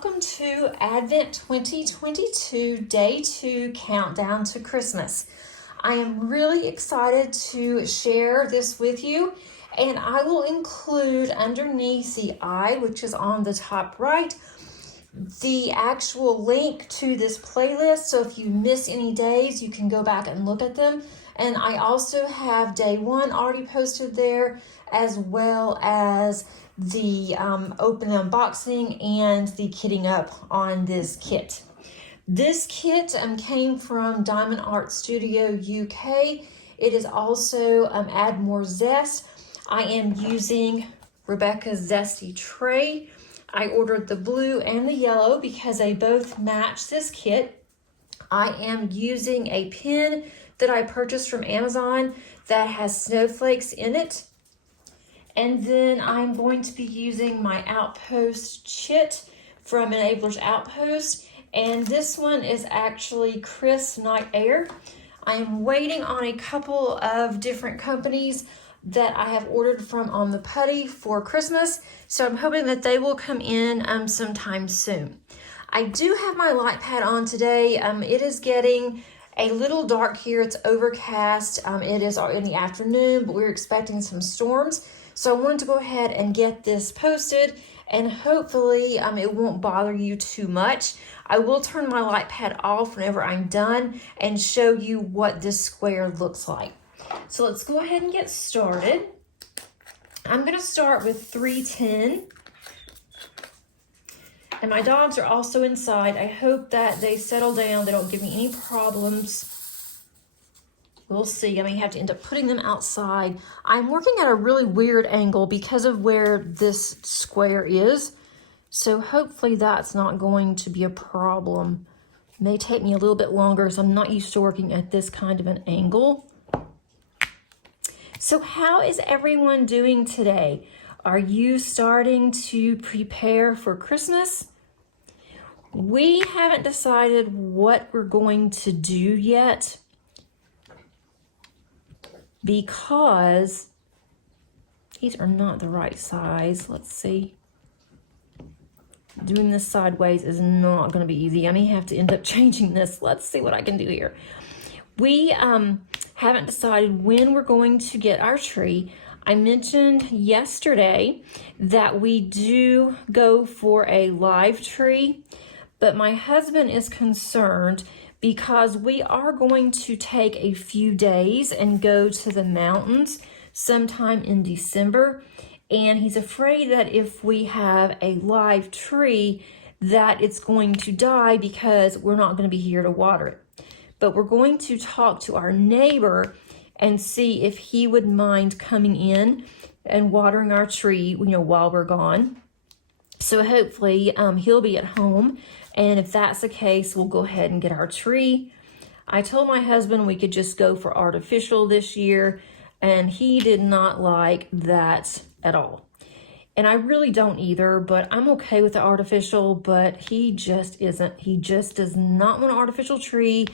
welcome to Advent 2022 Day 2 Countdown to Christmas. I am really excited to share this with you, and I will include underneath the I, which is on the top right, the actual link to this playlist. So if you miss any days, you can go back and look at them. And I also have day 1 already posted there, as well as the open unboxing and the kitting up on this kit. This kit came from Diamond Art Studio UK. It is also Add More Zest. I am using Rebecca's Zesty tray. I ordered the blue and the yellow because they both match this kit. I am using a pin that I purchased from Amazon that has snowflakes in it. And then I'm going to be using my Outpost chit from Enabler's Outpost. And this one is actually Crisp Night Air. I am waiting on a couple of different companies that I have ordered from on the putty for Christmas. So I'm hoping that they will come in sometime soon. I do have my light pad on today. It is getting a little dark here. It's overcast. It is in the afternoon, but we're expecting some storms. So I wanted to go ahead and get this posted, and hopefully it won't bother you too much. I will turn my light pad off whenever I'm done and show you what this square looks like. So let's go ahead and get started. I'm going to start with 310. And my dogs are also inside. I hope that they settle down. They don't give me any problems. We'll see. I may have to end up putting them outside. I'm working at a really weird angle because of where this square is. So hopefully that's not going to be a problem. It may take me a little bit longer, so I'm not used to working at this kind of an angle. So how is everyone doing today? Are you starting to prepare for Christmas? We haven't decided what we're going to do yet because these are not the right size. Let's see. Doing this sideways is not going to be easy. I may have to end up changing this. Let's see what I can do here. We haven't decided when we're going to get our tree. I mentioned yesterday that we do go for a live tree, but my husband is concerned because we are going to take a few days and go to the mountains sometime in December, and he's afraid that if we have a live tree that it's going to die because we're not going to be here to water it. But we're going to talk to our neighbor and see if he would mind coming in and watering our tree, while we're gone. So hopefully he'll be at home, and if that's the case, we'll go ahead and get our tree. I told my husband we could just go for artificial this year, and he did not like that at all. And I really don't either, but I'm okay with the artificial, but he just isn't. He just does not want an artificial tree.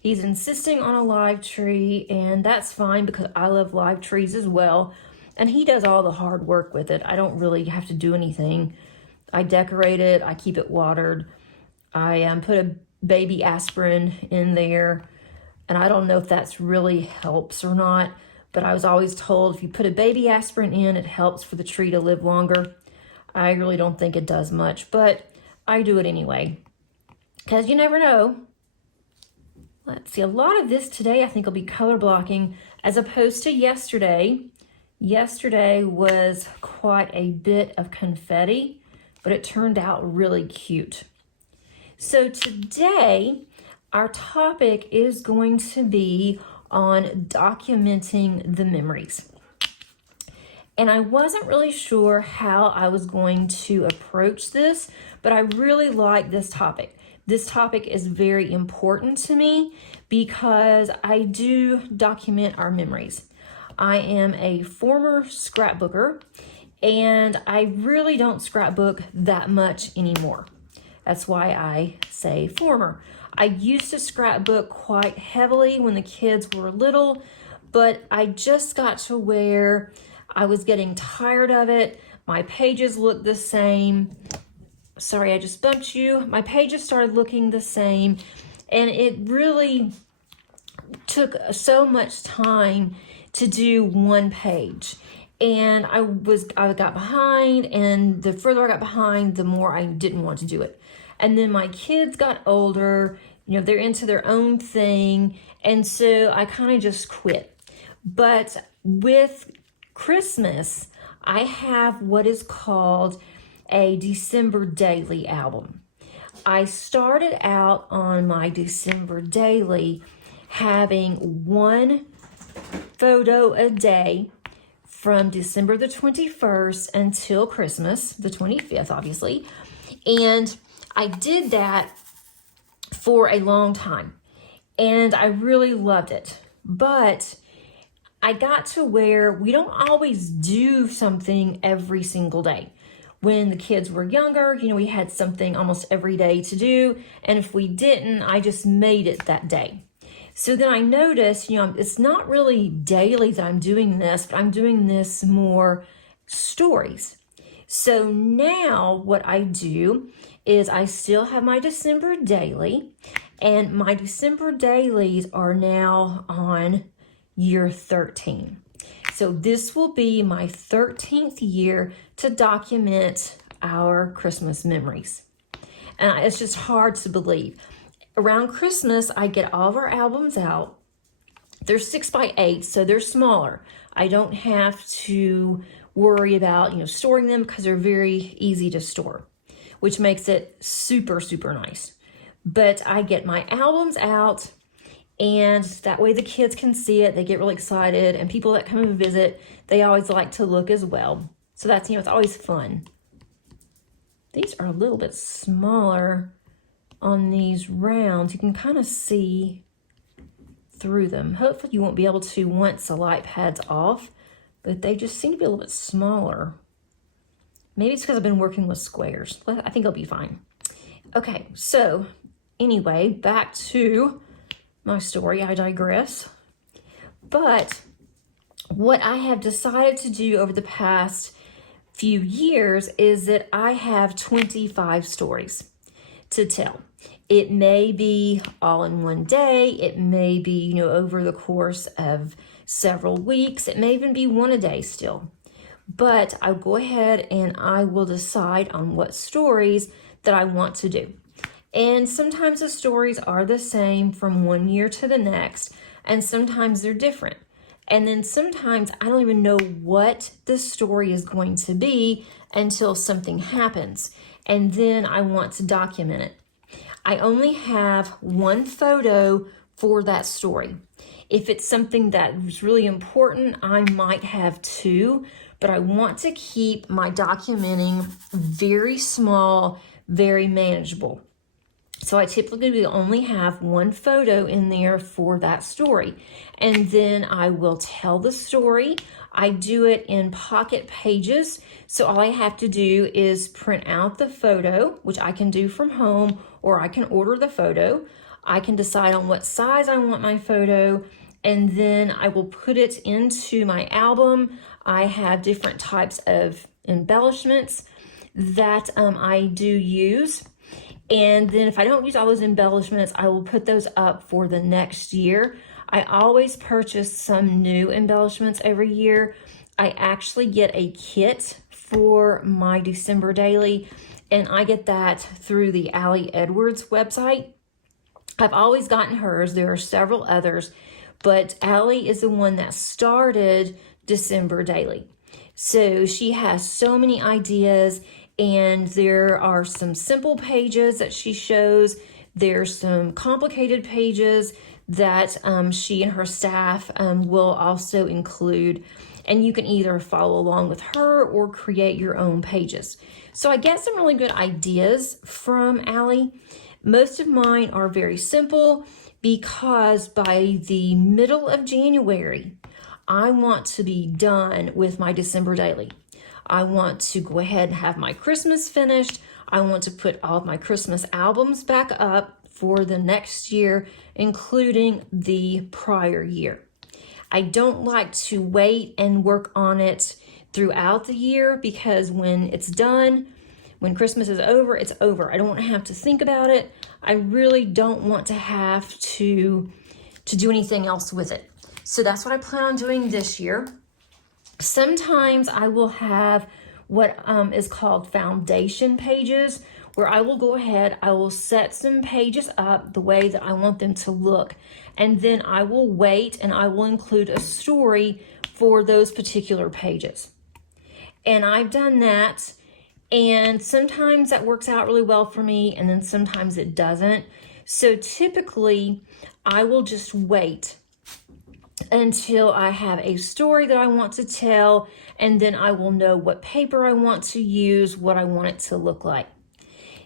He's insisting on a live tree, and that's fine because I love live trees as well. And he does all the hard work with it. I don't really have to do anything. I decorate it. I keep it watered. I put a baby aspirin in there, and I don't know if that's really helps or not, but I was always told if you put a baby aspirin in, it helps for the tree to live longer. I really don't think it does much, but I do it anyway because you never know. Let's see, a lot of this today I think will be color blocking as opposed to yesterday. Yesterday was quite a bit of confetti, but it turned out really cute. So today, our topic is going to be on documenting the memories. And I wasn't really sure how I was going to approach this, but I really like this topic. This topic is very important to me because I do document our memories. I am a former scrapbooker, and I really don't scrapbook that much anymore. That's why I say former. I used to scrapbook quite heavily when the kids were little, but I just got to where I was getting tired of it. My pages looked the same. sorry, I just bumped you. My pages started looking the same, and it really took so much time to do one page. And I got behind, and the further I got behind, the more I didn't want to do it. And then my kids got older, you know, they're into their own thing, and so I kind of just quit. But with Christmas, I have what is called a December daily album. I started out on my December daily having one photo a day from December the 21st until Christmas, the 25th, obviously. And I did that for a long time, and I really loved it. But I got to where we don't always do something every single day. When the kids were younger, you know, we had something almost every day to do. And if we didn't, I just made it that day. So then I noticed, you know, it's not really daily that I'm doing this, but I'm doing this more stories. So now what I do is I still have my December daily, and my December dailies are now on year 13. So this will be my 13th year to document our Christmas memories. And it's just hard to believe. Around Christmas, I get all of our albums out. They're 6x8, so they're smaller. I don't have to worry about, you know, storing them because they're very easy to store, which makes it super, super nice. But I get my albums out, and that way the kids can see it. They get really excited, and people that come and visit, they always like to look as well. So that's, you know, it's always fun. These are a little bit smaller on these rounds. You can kind of see through them. Hopefully you won't be able to once the light pad's off, but they just seem to be a little bit smaller. Maybe it's because I've been working with squares, but I think I'll be fine. Okay, so anyway, back to my story. I digress. But what I have decided to do over the past few years is that I have 25 stories to tell. It may be all in one day. It may be, you know, over the course of several weeks. It may even be one a day still. But I'll go ahead and I will decide on what stories that I want to do. And sometimes the stories are the same from one year to the next, and sometimes they're different. And then sometimes I don't even know what the story is going to be until something happens. And then I want to document it. I only have one photo for that story. If it's something that is really important, I might have two, but I want to keep my documenting very small, very manageable. So I typically will only have one photo in there for that story. And then I will tell the story. I do it in pocket pages. So all I have to do is print out the photo, which I can do from home, or I can order the photo. I can decide on what size I want my photo, and then I will put it into my album. I have different types of embellishments that I do use. And then if I don't use all those embellishments, I will put those up for the next year. I always purchase some new embellishments every year. I actually get a kit for my December daily, and I get that through the Allie Edwards website. I've always gotten hers. There are several others, but Allie is the one that started December daily. So she has so many ideas, and there are some simple pages that she shows. There's some complicated pages that she and her staff will also include. And you can either follow along with her or create your own pages. So I get some really good ideas from Allie. Most of mine are very simple because by the middle of January, I want to be done with my December daily. I want to go ahead and have my Christmas finished. I want to put all of my Christmas albums back up for the next year, including the prior year. I don't like to wait and work on it throughout the year, because when it's done, When Christmas is over, it's over. I don't want to have to think about it. I really don't want to have to do anything else with it. So that's what I plan on doing this year. Sometimes I will have what is called foundation pages, where I will go ahead, I will set some pages up the way that I want them to look. And then I will wait and I will include a story for those particular pages. And I've done that. And sometimes that works out really well for me, and then sometimes it doesn't. So typically, I will just wait until I have a story that I want to tell, and then I will know what paper I want to use, what I want it to look like.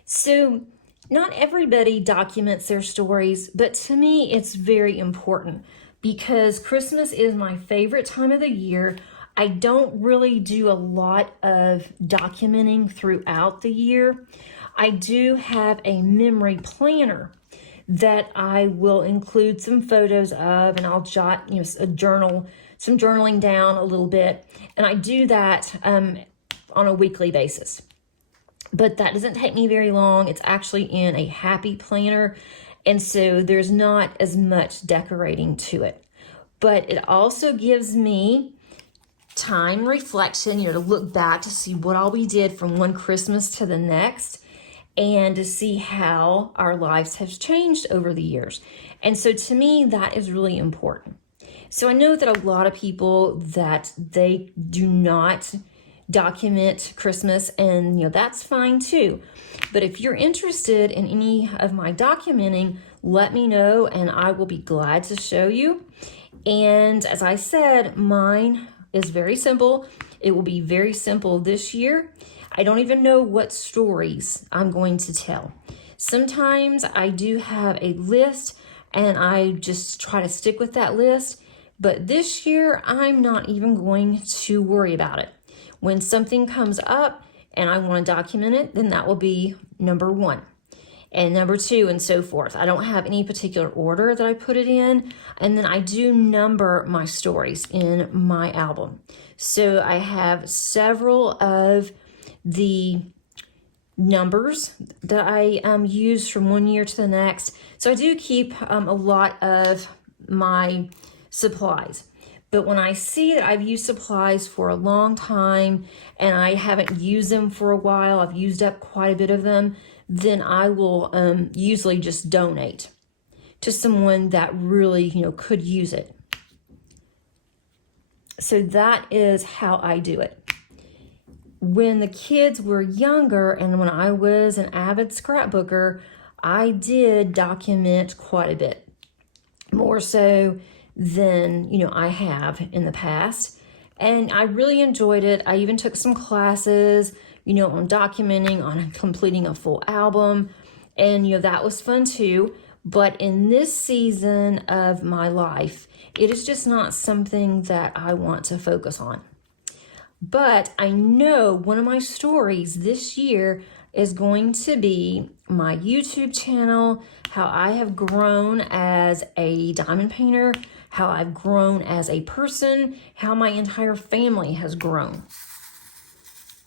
So not everybody documents their stories, but to me, it's very important because Christmas is my favorite time of the year. I don't really do a lot of documenting throughout the year. I do have a memory planner that I will include some photos of, and I'll jot, some journaling down a little bit. And I do that on a weekly basis. But that doesn't take me very long. It's actually in a happy planner. And so there's not as much decorating to it. But it also gives me time reflection, to look back to see what all we did from one Christmas to the next, and to see how our lives have changed over the years. And so to me, that is really important. So I know that a lot of people that they do not document Christmas, and that's fine too. But if you're interested in any of my documenting, let me know and I will be glad to show you. And as I said, mine is very simple. It will be very simple this year. I don't even know what stories I'm going to tell. Sometimes I do have a list and I just try to stick with that list. But this year, I'm not even going to worry about it. When something comes up and I want to document it, then that will be number 1 and number 2 and so forth. I don't have any particular order that I put it in. And then I do number my stories in my album. So I have several of the numbers that I use from one year to the next. So I do keep a lot of my supplies. But when I see that I've used supplies for a long time and I haven't used them for a while, I've used up quite a bit of them, then I will usually just donate to someone that really, could use it. So that is how I do it. When the kids were younger and when I was an avid scrapbooker, I did document quite a bit, more so than I have in the past. And I really enjoyed it. I even took some classes, on documenting, on completing a full album. And, that was fun too. But in this season of my life, it is just not something that I want to focus on. But I know one of my stories this year is going to be my YouTube channel, how I have grown as a diamond painter, how I've grown as a person, how my entire family has grown,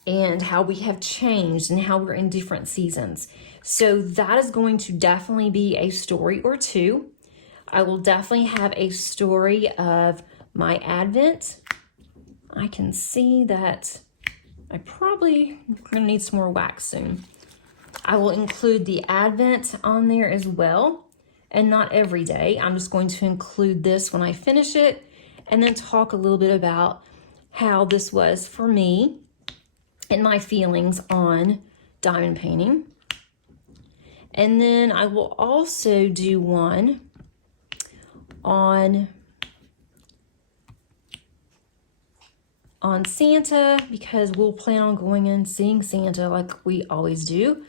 and how we have changed and how we're in different seasons. So that is going to definitely be a story or two. I will definitely have a story of my Advent. I can see that I probably gonna need some more wax soon. I will include the Advent on there as well, and not every day. I'm just going to include this when I finish it, and then talk a little bit about how this was for me and my feelings on diamond painting. And then I will also do one on Santa, because we'll plan on going and seeing Santa like we always do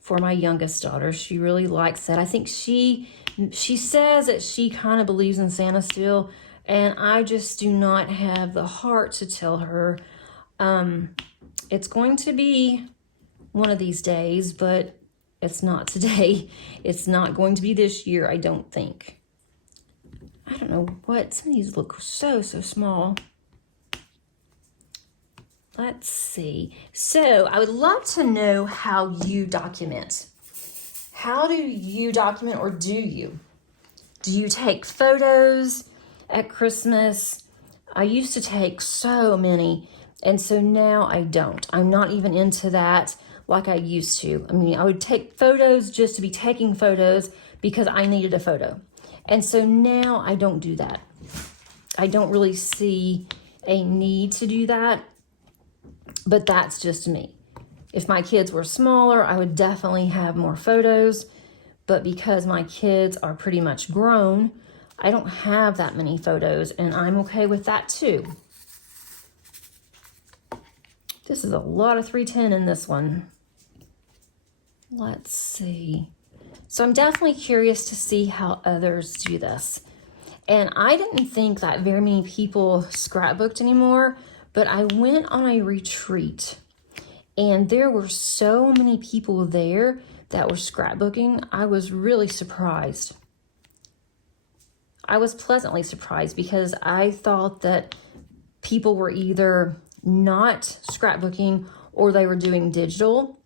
for my youngest daughter. She really likes that. I think she says that she kind of believes in Santa still, and I just do not have the heart to tell her it's going to be one of these days, but it's not today. It's not going to be this year, I don't think. I don't know what, some of these look so small. let's see. So I would love to know how you document. How do you document, or do you? Do you take photos at Christmas? I used to take so many, and so now I don't. I'm not even into that like I used to. I mean, I would take photos just to be taking photos because I needed a photo. And so now I don't do that. I don't really see a need to do that, but that's just me. If my kids were smaller, I would definitely have more photos, but because my kids are pretty much grown, I don't have that many photos, and I'm okay with that too. This is a lot of 310 in this one. Let's see. So I'm definitely curious to see how others do this. And I didn't think that very many people scrapbooked anymore, but I went on a retreat and there were so many people there that were scrapbooking. I was really surprised. I was pleasantly surprised because I thought that people were either not scrapbooking or they were doing digital.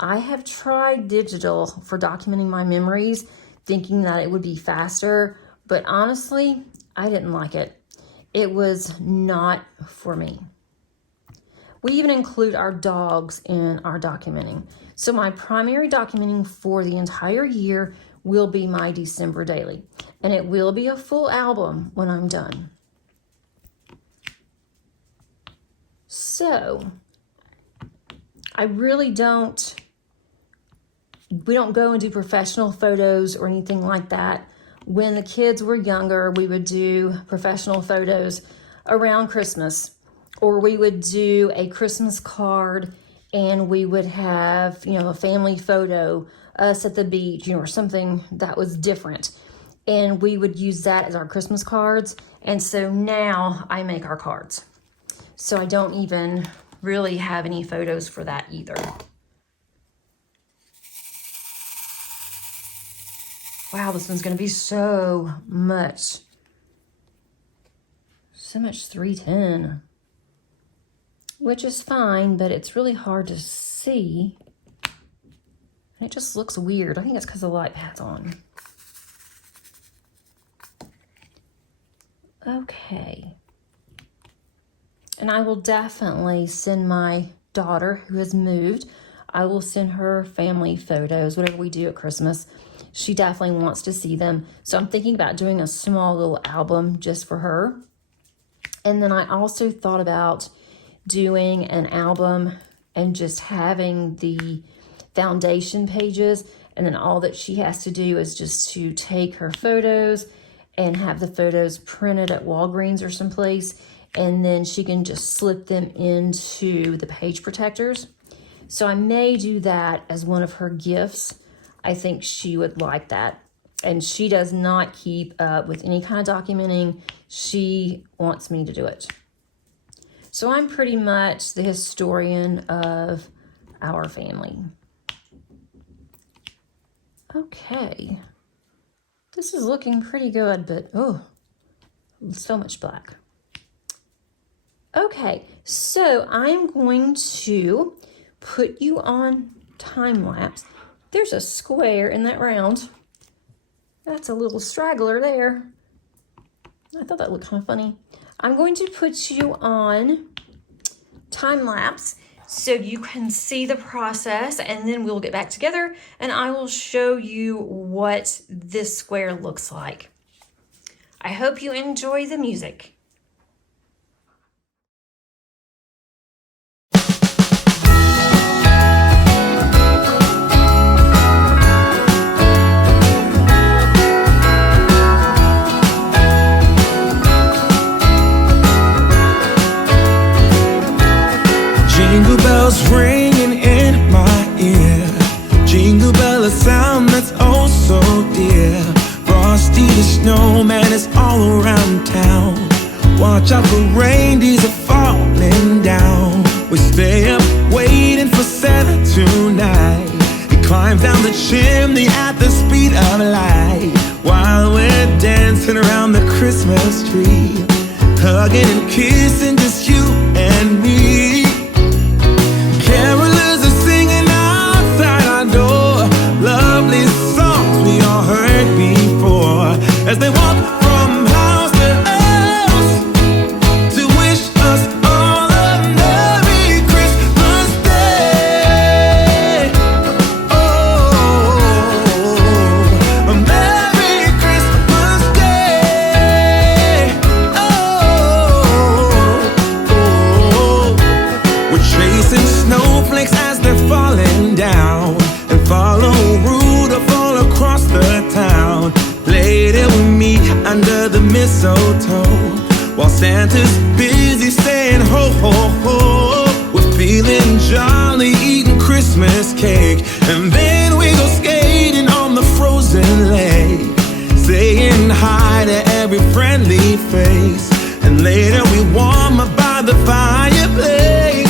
I have tried digital for documenting my memories, thinking that it would be faster, but honestly, I didn't like it. It was not for me. We even include our dogs in our documenting. So my primary documenting for the entire year will be my December daily, and it will be a full album when I'm done. So I really we don't go and do professional photos or anything like that. When the kids were younger, we would do professional photos around Christmas, or we would do a Christmas card and we would have, a family photo, us at the beach, or something that was different. And we would use that as our Christmas cards. And so now I make our cards. So I don't even really have any photos for that either. Wow, this one's going to be so much 310, which is fine, but it's really hard to see. And it just looks weird. I think it's because the light pad's on. Okay. And I will definitely send my daughter who has moved, I will send her family photos, whatever we do at Christmas. She definitely wants to see them. So I'm thinking about doing a small little album just for her. And then I also thought about doing an album and just having the foundation pages, and then all that she has to do is just to take her photos and have the photos printed at Walgreens or someplace, and then she can just slip them into the page protectors. So I may do that as one of her gifts. I think she would like that. And she does not keep up with any kind of documenting. She wants me to do it. So I'm pretty much the historian of our family. Okay. This is looking pretty good, but oh, so much black. Okay, so I'm going to put you on time lapse. There's a square in that round. That's a little straggler there. I thought that looked kind of funny. I'm going to put you on time lapse so you can see the process, and then we'll get back together and I will show you what this square looks like. I hope you enjoy the music. Jingle bells ringing in my ear. Jingle bell, a sound that's oh so dear. Frosty the snowman is all around town. Watch out for reindeers are falling down. We stay up waiting for Santa tonight. He climbs down the chimney at the speed of light, while we're dancing around the Christmas tree, hugging and kissing just you and me. chasing snowflakes as they're falling down, and follow Rudolph all across the town. Later we meet under the mistletoe, while Santa's busy saying ho ho ho. We're feeling jolly, eating Christmas cake, and then we go skating on the frozen lake, saying hi to every friendly face. And later we warm up by the fireplace.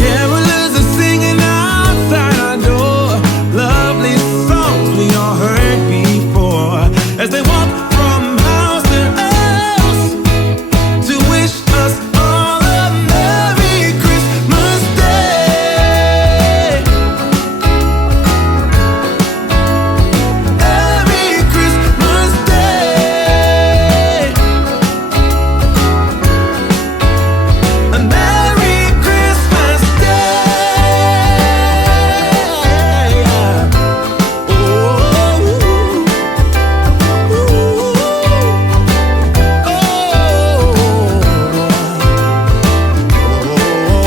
Carolers are singing outside our door, lovely songs we all heard before, as they walk from house to house to wish us all a Merry Christmas Day. Merry Christmas Day. A Merry Christmas Day.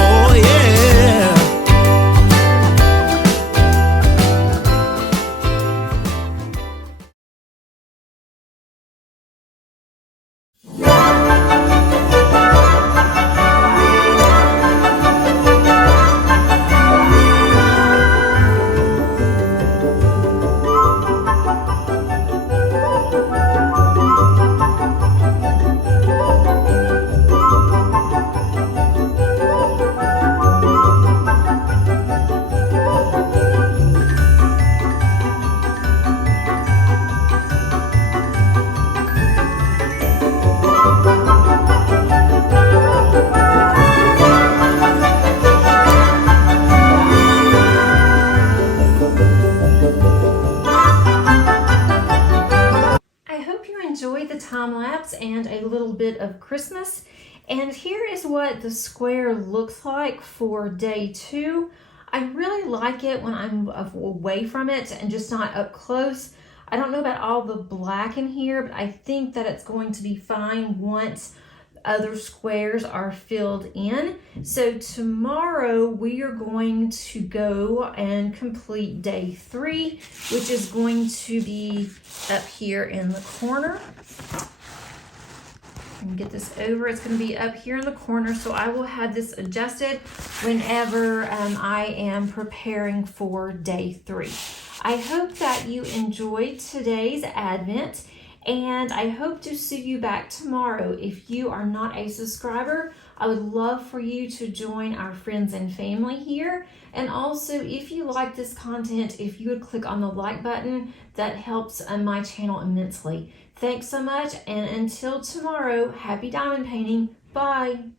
Oh, yeah. I hope you enjoyed the time lapse and a little bit of Christmas. And here is what the square looks like for day 2. I really like it when I'm away from it and just not up close. I don't know about all the black in here, but I think that it's going to be fine once other squares are filled in. So tomorrow we are going to go and complete day 3, which is going to be up here in the corner. And get this over. It's going to be up here in the corner, so I will have this adjusted whenever I am preparing for day 3. I hope that you enjoyed today's Advent, and I hope to see you back tomorrow. If you are not a subscriber, I would love for you to join our friends and family here. And also, if you like this content, if you would click on the like button, that helps my channel immensely. Thanks so much, and until tomorrow, happy diamond painting. Bye.